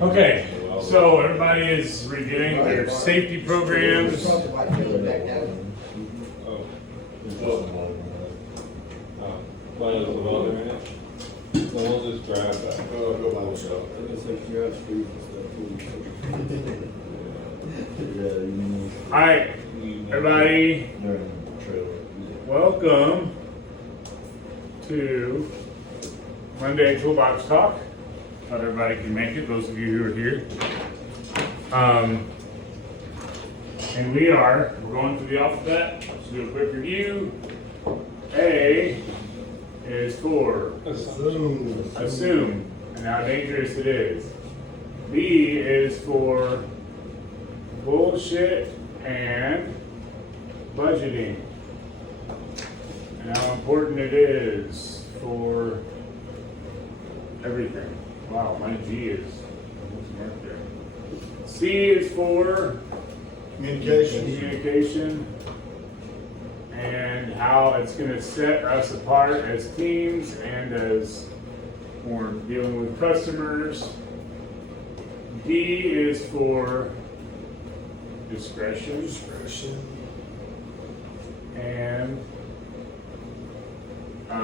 Okay, so everybody is getting their safety programs. We'll just grab that. Alright, everybody, welcome to Monday Toolbox Talk. Not everybody can make it, those of you who are here. And we're going through the alphabet. Let's do a quick review. A is for assume, and how dangerous it is. B is for bullshit and budgeting, and how important it is for everything. Wow, my G is marked there. C is for communication, and how it's going to set us apart as teams and as we're dealing with customers. D is for discretion. And I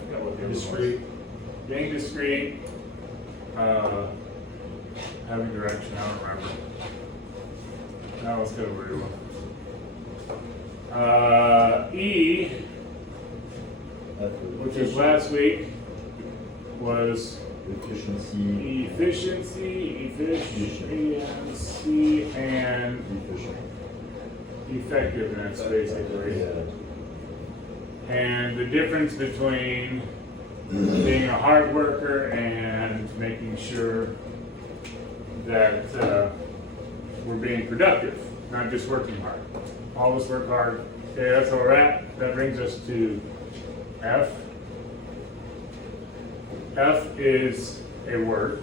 forgot what the other Discreet. was. Being discreet. Having direction, I don't remember. Now let's go over to E, which is last week, was efficiency, and effectiveness, basically. And the difference between being a hard worker and making sure that we're being productive, not just working hard. All of us work hard. Okay, that's where we're at. That brings us to F. F is a word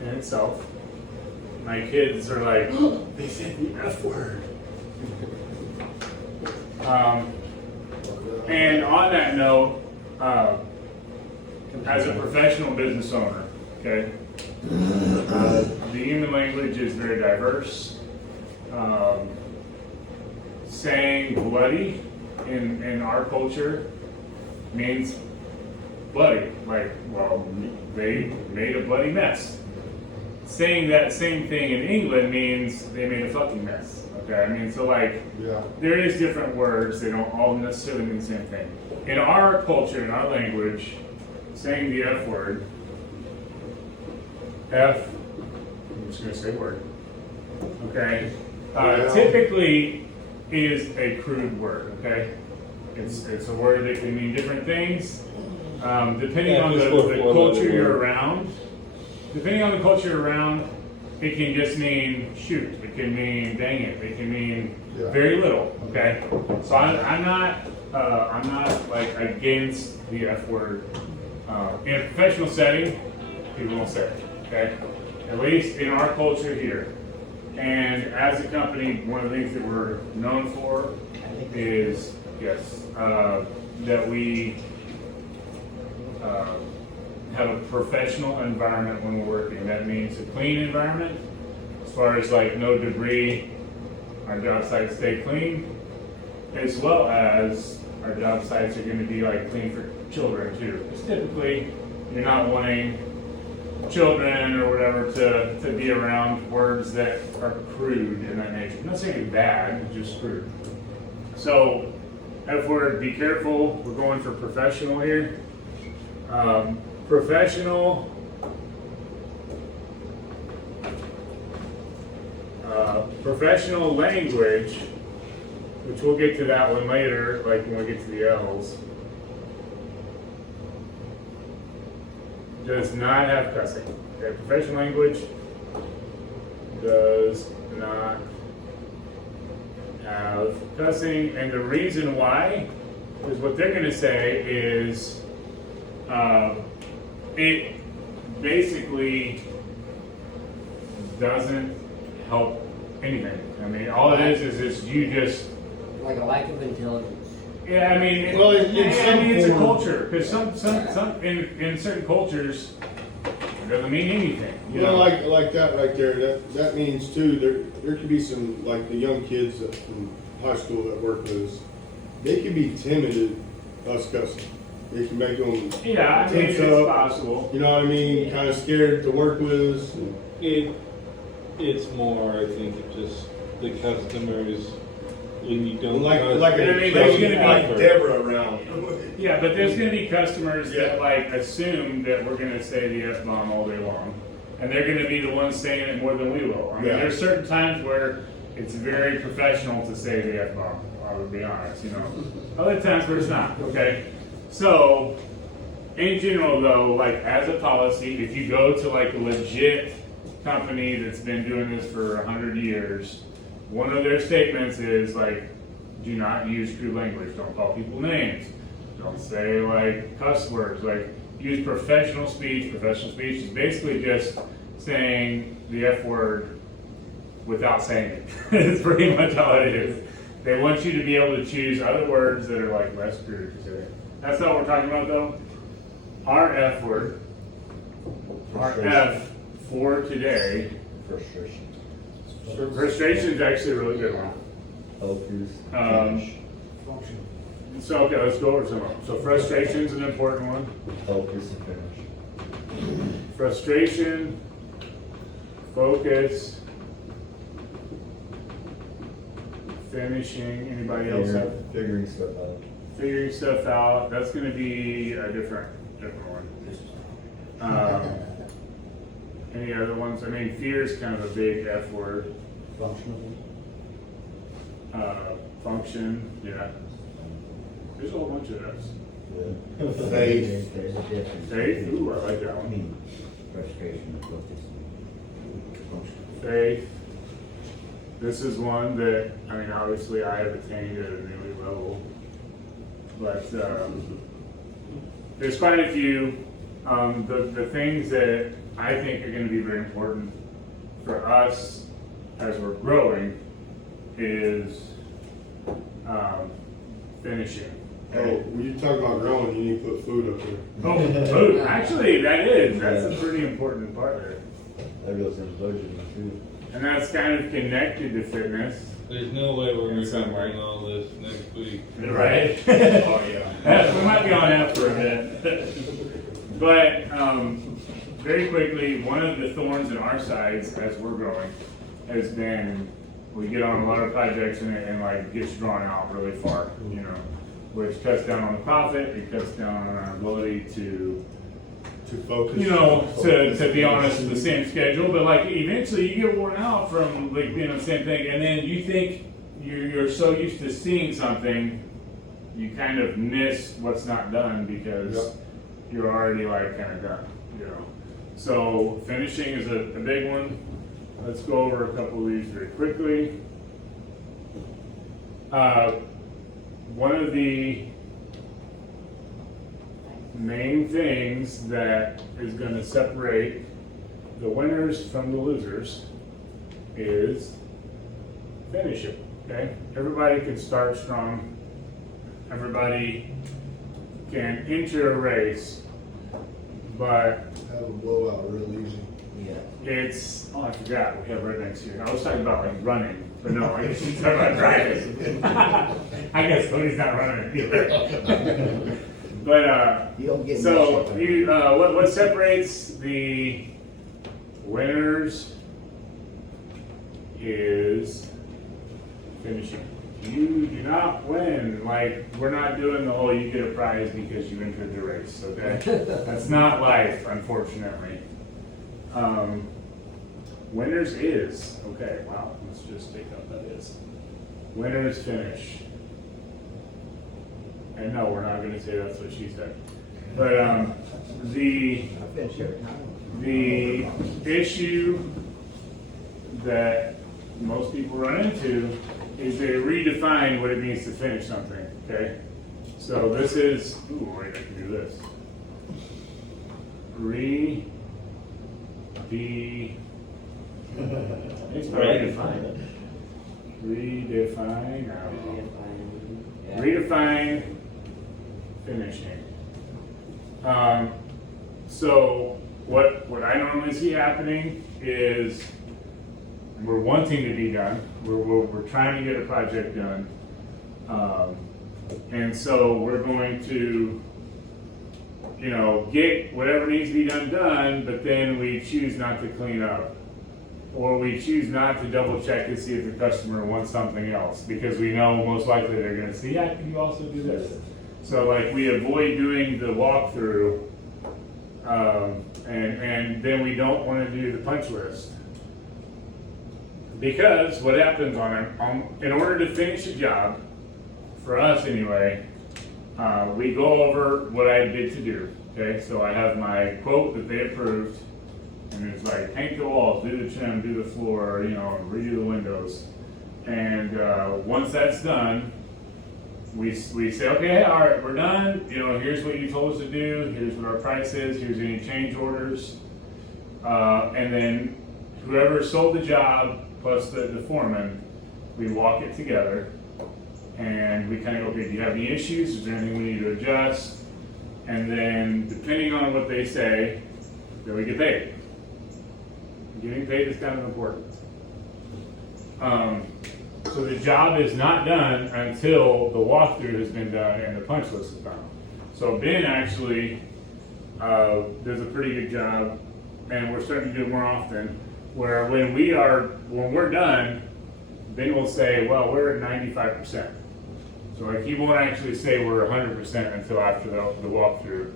in itself. My kids are like, oh, they said the F word. And on that note, as a professional business owner, okay, the human language is very diverse. Saying bloody in our culture means bloody, like, well, they made a bloody mess. Saying that same thing in England means they made a fucking mess. Okay, I mean, so like, there is different words, they don't all necessarily mean the same thing. In our culture, in our language, saying the F word, F, I'm just going to say word, okay, typically is a crude word, okay? It's a word that can mean different things, depending on the culture you're around. Depending on the culture you're around, it can just mean shoot, it can mean dang it, it can mean very little, okay? So I'm not like against the F word. In a professional setting, people won't say it, okay? At least in our culture here. And as a company, one of the things that we're known for is, that we have a professional environment when we're working. That means a clean environment, as far as like no debris, our job sites stay clean, as well as our job sites are going to be like clean for children too. Because typically, you're not wanting children or whatever to be around words that are crude in that nature. I'm not saying it's bad, just crude. So, F word, be careful. We're going for professional here. Professional. Professional language, which we'll get to that one later, like when we get to the L's, does not have cussing. Okay, professional language does not have cussing, and the reason why is what they're going to say is it basically doesn't help anything. I mean, all it is you just like a lack of intelligence. Yeah, I mean, Well, in some it's a form. culture because some in certain cultures It doesn't mean anything. You Well, know? like that right there, that means too, there could be some, like the young kids from high school that work with us, they could be timid at us cussing. They can make them Yeah, I mean, tense it's up, possible. you know what I mean, kinda scared to work with us. It's more, I think, it just the customers when you don't Like trust a, I mean, like, there's gonna be like Deborah around. Yeah, but there's gonna be customers that Yeah. like assume that we're gonna say the F-bomb all day long. And they're gonna be the ones saying it more than we will. I mean, Yeah. there's certain times where it's very professional to say the F-bomb, I would be honest, you know. Other times where it's not, okay? So, in general though, like as a policy, if you go to like a legit company that's been doing this for 100 years, one of their statements is like, do not use crude language, don't call people names, don't say like cuss words, like use professional speech. Professional speech is basically just saying the F word without saying it. It's pretty much all it is. They want you to be able to choose other words that are like less crude. That's not what we're talking about though. Our F word, our F for today, Frustration. frustration is actually a really good one. Focus. Um, So, okay, let's go over some of them. So frustration is an important one. Focus and finish. Frustration, focus, finishing. Anybody else have? Figuring stuff out. Figuring stuff out. That's going to be a different one. Any other ones? I mean, fear is kind of a big F word. Functional. Function, yeah. There's a whole bunch of F's. Yeah. Faith. There's a difference. Faith, ooh, I like that one. Frustration and focus. Functional. Faith. This is one that, I mean, obviously I have attained at a new level. But there's quite a few. The things that I think are going to be very important for us as we're growing is finishing. Oh, when you talk about growing, you need to put food up there. Oh, food. Actually, that's a pretty important part there. That goes in budgeting too. And that's kind of connected to fitness. There's no way we're In going some to way. bring all this next week. Right? Oh, yeah. We might be on that for a bit. But very quickly, one of the thorns in our sides as we're growing has been we get on a lot of projects and it like gets drawn out really far, you know, which cuts down on the profit, it cuts down on our ability to focus. you know, to be honest with the same schedule, but like eventually you get worn out from like being on the same thing, and then you think you're so used to seeing something, you kind of miss what's not done because Yep. you're already like kind of done, you know. So finishing is a big one. Let's go over a couple of these very quickly. One of the main things that is going to separate the winners from the losers is finishing. Okay, everybody can start strong. Everybody can enter a race, but Have a blowout real easy. Yeah. it's I forgot we have right next here. I was talking about like running, but no, I guess you're talking about driving. I guess Cody's not running either. But You don't get so much of you what separates the winners is finishing. You do not win. Like we're not doing the whole you get a prize because you entered the race. Okay, that's not life, unfortunately. Winners is okay. Wow, let's just take out that is. Winners finish. And no, we're not going to say that's what she said. But the I finish every time. the issue that most people run into is they redefine what it means to finish something. Okay, so this is ooh, wait, I can do this. It's redefine. Redefine. I don't know. Yeah. Redefine finishing. So what I normally see happening is we're wanting to be done. We're trying to get a project done. And so we're going to, get whatever needs to be done, but then we choose not to clean up. Or we choose not to double check to see if the customer wants something else, because we know most likely they're gonna say, yeah, can you also do this? So like we avoid doing the walkthrough, and then we don't wanna do the punch list. Because what happens in order to finish a job, for us anyway, we go over what I did to do, okay? So I have my quote that they approved, and it's like paint the walls, do the trim, do the floor, redo the windows. And once that's done, we say, okay, all right, we're done. Here's what you told us to do. Here's what our price is. Here's any change orders. And then whoever sold the job plus the foreman, we walk it together. And we kind of go, okay, do you have any issues? Is there anything we need to adjust? And then depending on what they say, then we get paid. Getting paid is kind of important. So the job is not done until the walkthrough has been done and the punch list is done. So Ben actually does a pretty good job, and we're starting to do it more often, where when we're done, Ben will say, well, we're at 95%. So like he won't actually say we're 100% until after the walkthrough.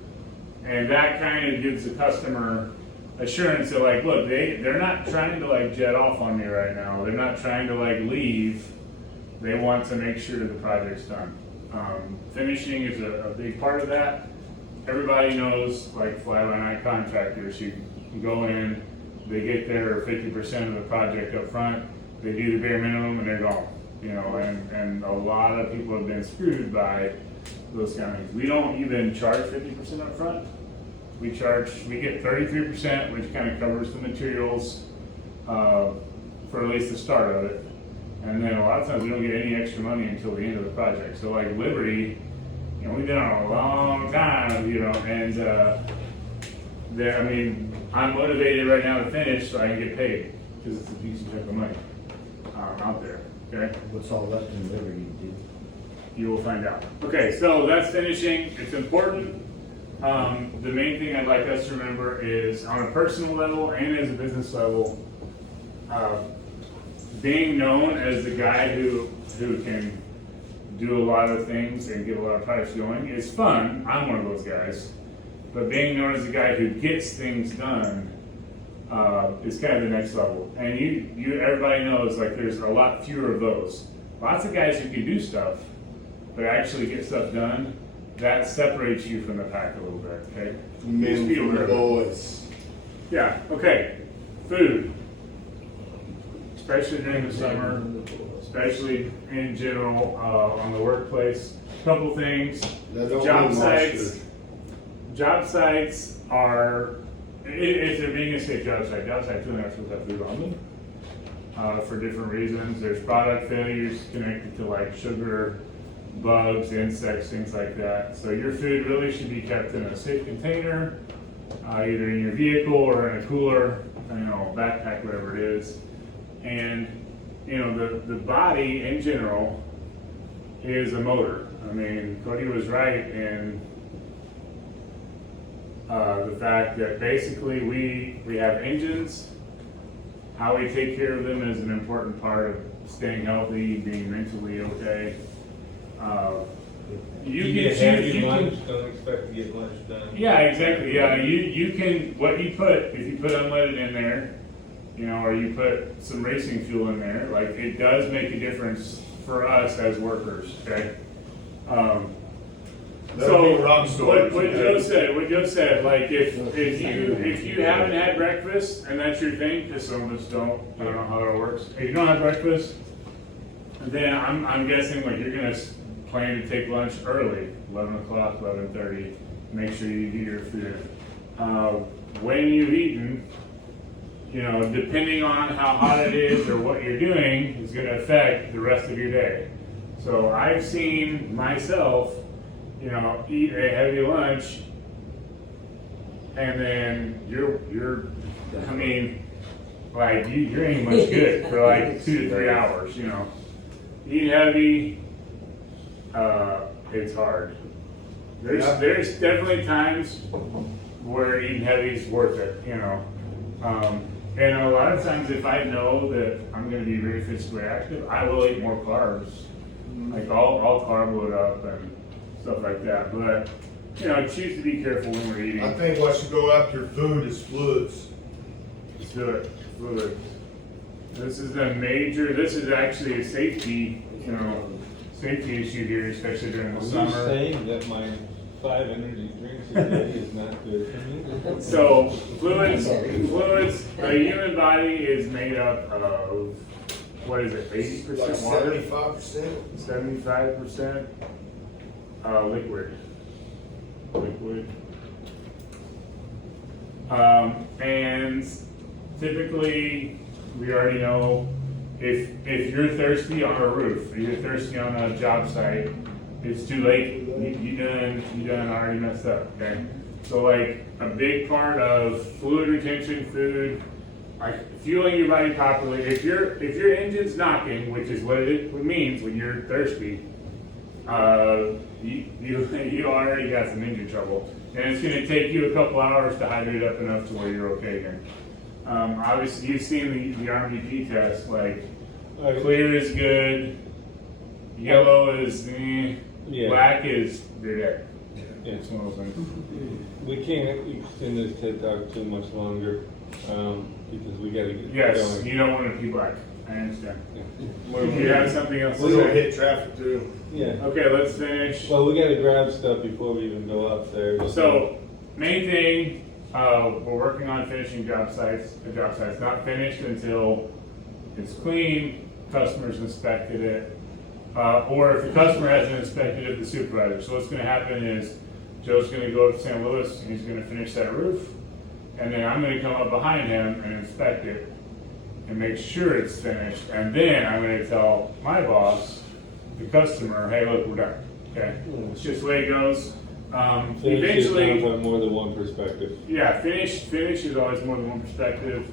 And that kind of gives the customer assurance that like, look, they're not trying to like jet off on me right now. They're not trying to like leave. They want to make sure the project's done. Finishing is a big part of that. Everybody knows like fly-by-night contractors. You go in, they get their 50% of the project up front, they do the bare minimum and they're gone. And a lot of people have been screwed by those kind of things. We don't even charge 50% up front. We get 33%, which kind of covers the materials for at least the start of it. And then a lot of times we don't get any extra money until the end of the project. So like Liberty, we've been on a long time, and I'm motivated right now to finish so I can get paid because it's a decent chunk of money out there. Okay. What's all left in Liberty, dude? You will find out. Okay, so that's finishing. It's important. The main thing I'd like us to remember is on a personal level and as a business level, being known as the guy who can do a lot of things and get a lot of projects going is fun. I'm one of those guys. But being known as the guy who gets things done is kind of the next level. And everybody knows like there's a lot fewer of those. Lots of guys who can do stuff, but actually get stuff done. That separates you from the pack a little bit, okay? Men Just be for aware the of it. boys. Yeah, okay. Food. Especially during the summer, especially in general on the workplace. Couple things. That don't Job mean sites. monster. Job sites are, if they're being a safe job site really aren't supposed to have food on them for different reasons. There's product failures connected to like sugar, bugs, insects, things like that. So your food really should be kept in a safe container, either in your vehicle or in a cooler, backpack, whatever it is. And the body in general is a motor. Cody was right in the fact that basically we have engines. How we take care of them is an important part of staying healthy, being mentally okay. You get heavy lunch, don't expect to get lunch done. Yeah, exactly. Yeah, you can, if you put unleaded in there, or you put some racing fuel in there, like it does make a difference for us as workers, okay? That'll be rock storage. What Joe said, like if you haven't had breakfast and that's your thing, because some of us don't, I don't know how that works. If you don't have breakfast, then I'm guessing like you're gonna plan to take lunch early, 11 o'clock, 11:30. Make sure you eat your food. When you've eaten, depending on how hot it is or what you're doing, is going to affect the rest of your day. So I've seen myself, eat a heavy lunch and then I mean, like you ain't much good for like 2 to 3 hours, you know. Eat heavy, it's hard. There's definitely times where eating heavy is worth it, you know. And a lot of times if I know that I'm going to be very physically active, I will eat more carbs. Like I'll carb load up and stuff like that. But, you know, choose to be careful when we're eating. I think what should go after food is fluids. Let's do it. Fluid. This is actually a safety, you know, safety issue here, especially during the I'm summer. just saying that my 5 energy drinks a day is not good for me. So fluids, a human body is made up of, what is it, 80% Like water? 75%. 75% liquid. And typically, we already know if you're thirsty on a roof, or you're thirsty on a job site, it's too late. You done already messed up. Okay. So like a big part of fluid retention, food, like fueling your body properly. If your engine's knocking, which is what it means when you're thirsty, you already got some engine trouble, and it's going to take you a couple hours to hydrate up enough to where you're okay again. Obviously, you've seen the RVP test. Like clear is good, yellow is black is they're dead. Yeah. It's one of those things. We can't extend this TED Talk too much longer because we got to get Yes, going. you don't want it to be black. I understand. Yeah. If you have something else We're to gonna say. hit traffic too. Yeah. Okay, let's finish. Well, we got to grab stuff before we even go upstairs. So, main thing, we're working on finishing job sites. The job site's not finished until it's clean, customers inspected it, or if the customer hasn't inspected it, the supervisor. So what's going to happen is Joe's going to go up to St. Louis and he's going to finish that roof, and then I'm going to come up behind him and inspect it and make sure it's finished, and then I'm going to tell my boss, the customer, hey, look, we're done. Okay, it's just the way it goes. Eventually, from more than one perspective. yeah, finish is always more than one perspective.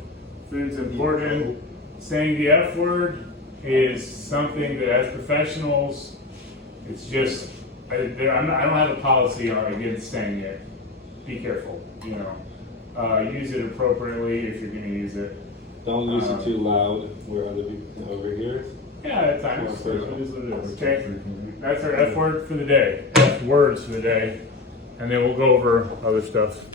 Food's important. Saying the F word is something that, as professionals, it's just I don't have a policy on against saying it. Be careful, you know. Use it appropriately if you're going to use it. Don't use it too loud where other people can overhear it. Yeah, at times. It is what it is. Okay, that's our F word for the day. F words for the day, and then we'll go over other stuff.